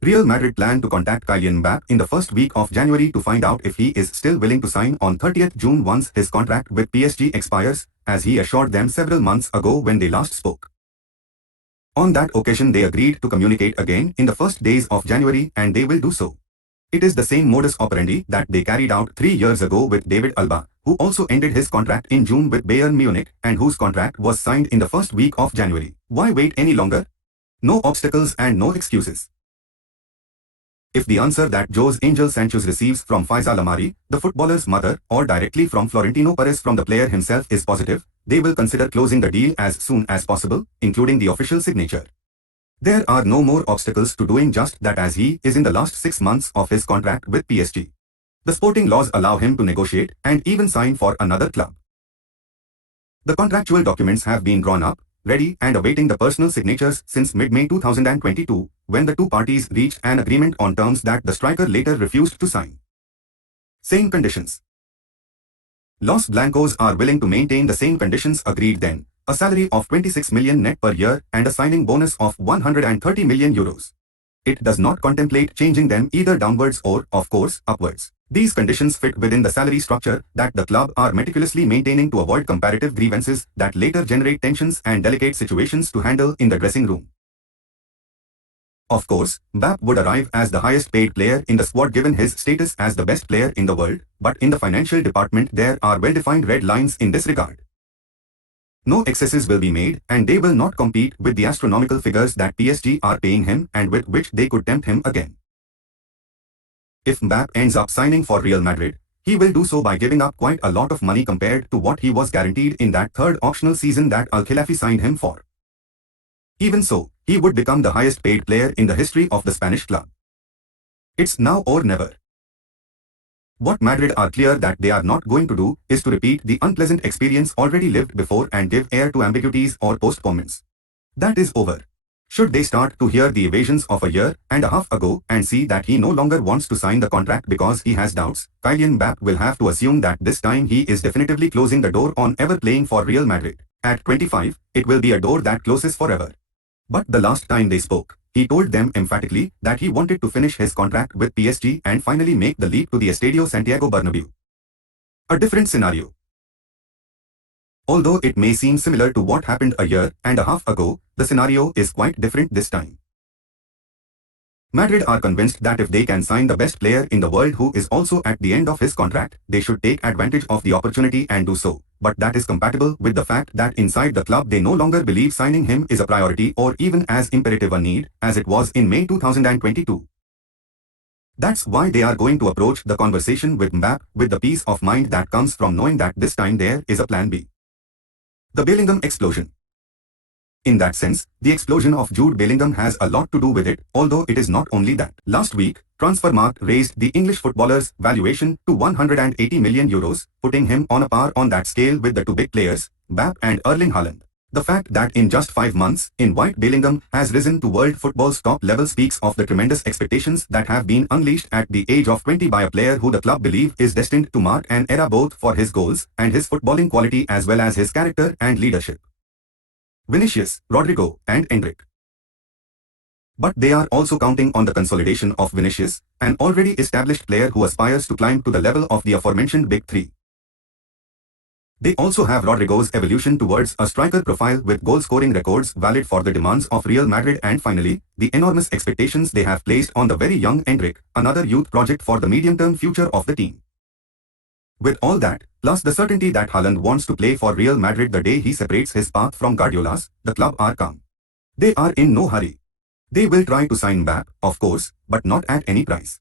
Real Madrid plan to contact Kylian Mbappe in the first week of January to find out if he is still willing to sign on 30th June once his contract with PSG expires, as he assured them several months ago when they last spoke. On that occasion they agreed to communicate again in the first days of January, and they will do so. It is the same modus operandi that they carried out 3 years ago with David Alaba, who also ended his contract in June with Bayern Munich and whose contract was signed in the first week of January. Why wait any longer? No obstacles and no excuses. If the answer that Jose Angel Sanchez receives from Faiza Lamari, the footballer's mother, or directly from Florentino Perez from the player himself is positive, they will consider closing the deal as soon as possible, including the official signature. There are no more obstacles to doing just that, as he is in the last 6 months of his contract with PSG. The sporting laws allow him to negotiate and even sign for another club. The contractual documents have been drawn up, ready and awaiting the personal signatures since mid-May 2022, when the two parties reached an agreement on terms that the striker later refused to sign. Same conditions. Los Blancos are willing to maintain the same conditions agreed then, a salary of 26 million net per year and a signing bonus of 130 million euros. It does not contemplate changing them either downwards or, of course, upwards. These conditions fit within the salary structure that the club are meticulously maintaining to avoid comparative grievances that later generate tensions and delicate situations to handle in the dressing room. Of course, Mbappe would arrive as the highest paid player in the squad given his status as the best player in the world, but in the financial department there are well-defined red lines in this regard. No excesses will be made, and they will not compete with the astronomical figures that PSG are paying him and with which they could tempt him again. If Mbappe ends up signing for Real Madrid, he will do so by giving up quite a lot of money compared to what he was guaranteed in that third optional season that Al Khilafi signed him for. Even so, he would become the highest paid player in the history of the Spanish club. It's now or never. What Madrid are clear that they are not going to do is to repeat the unpleasant experience already lived before and give air to ambiguities or postponements. That is over. Should they start to hear the evasions of a year and a half ago and see that he no longer wants to sign the contract because he has doubts, Kylian Mbappe will have to assume that this time he is definitively closing the door on ever playing for Real Madrid. At 25, it will be a door that closes forever. But the last time they spoke, he told them emphatically that he wanted to finish his contract with PSG and finally make the leap to the Estadio Santiago Bernabeu. A different scenario. Although it may seem similar to what happened a year and a half ago, the scenario is quite different this time. Madrid are convinced that if they can sign the best player in the world who is also at the end of his contract, they should take advantage of the opportunity and do so. But that is compatible with the fact that inside the club they no longer believe signing him is a priority or even as imperative a need as it was in May 2022. That's why they are going to approach the conversation with Mbappe with the peace of mind that comes from knowing that this time there is a plan B. The Bellingham explosion. In that sense, the explosion of Jude Bellingham has a lot to do with it, although it is not only that. Last week, Transfermarkt raised the English footballer's valuation to 180 million euros, putting him on a par on that scale with the two big players, Mbappe and Erling Haaland. The fact that in just 5 months, in white Bellingham has risen to world football's top level speaks of the tremendous expectations that have been unleashed at the age of 20 by a player who the club believe is destined to mark an era both for his goals and his footballing quality as well as his character and leadership. Vinicius, Rodrigo, and Endrick. But they are also counting on the consolidation of Vinicius, an already established player who aspires to climb to the level of the aforementioned big three. They also have Rodrigo's evolution towards a striker profile with goal-scoring records valid for the demands of Real Madrid, and finally, the enormous expectations they have placed on the very young Endrick, another youth project for the medium-term future of the team. With all that, plus the certainty that Haaland wants to play for Real Madrid the day he separates his path from Guardiola's, the club are calm. They are in no hurry. They will try to sign Mbappe, of course, but not at any price.